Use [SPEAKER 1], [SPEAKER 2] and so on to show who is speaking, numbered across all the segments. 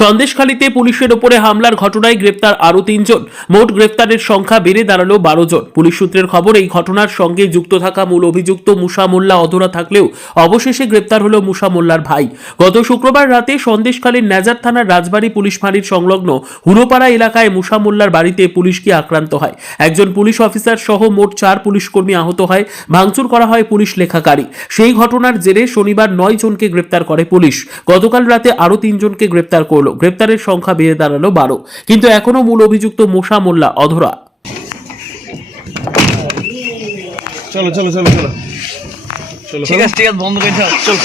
[SPEAKER 1] সন্দেশখালীতে পুলিশের ওপরে হামলার ঘটনায় গ্রেপ্তার আরও তিনজন। মোট গ্রেপ্তারের সংখ্যা বেড়ে দাঁড়াল বারো জন। পুলিশ সূত্রের খবর, এই ঘটনার সঙ্গে যুক্ত থাকা মূল অভিযুক্ত মুসা মোল্লা অধরা থাকলেও অবশেষে গ্রেপ্তার হলো মুসা মোল্লার ভাই। গত শুক্রবার রাতে সন্দেশখালীর নাজার থানার রাজবাড়ী পুলিশ ফাঁড়ির সংলগ্ন হুড়োপাড়া এলাকায় মুসা মোল্লার বাড়িতে পুলিশ কি আক্রান্ত হয়। একজন পুলিশ অফিসার সহ মোট চার পুলিশ কর্মী আহত হয়। ভাঙচুর করা হয় পুলিশ লেখাকারী। সেই ঘটনার জেরে শনিবার নয় জনকে গ্রেপ্তার করে পুলিশ। গতকাল রাতে আরও তিনজনকে গ্রেপ্তার করল। গ্রেপ্তারের সংখ্যা বেড়ে দাঁড়াল বারো। কিন্তু এখনও মূল অভিযুক্ত মোসা মোল্লা অধরা।
[SPEAKER 2] চলো চলো চলো চলো। চলো
[SPEAKER 3] ঠিক আছে ঠিক আছে বন্ধ করে দাও চল।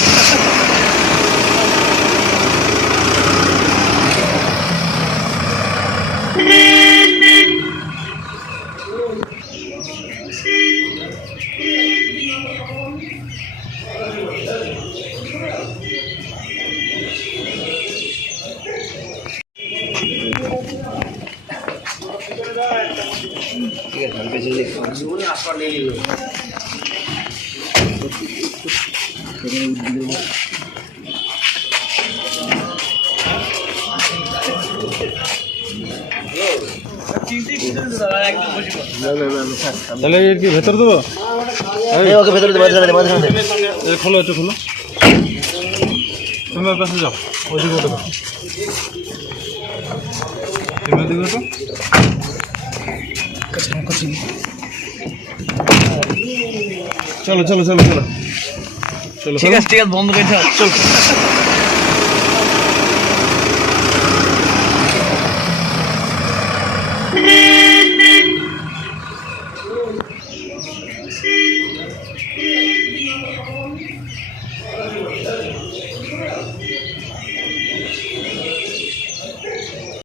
[SPEAKER 3] ঠিক আছে আমি পেছনে দেখতে
[SPEAKER 2] তাহলে এর কি ভেতর দেবো?
[SPEAKER 3] ওকে ভেতরে মাঝখানে মাঝখানে
[SPEAKER 2] খোলো একটু খোলো। তুমি পাশে যাও ওইদিকে ওঠো। তুমি ওঠো। চলো চলো চলো চলো। চলো
[SPEAKER 3] ঠিক আছে ঠিক আছে বন্ধ করে চলো চল।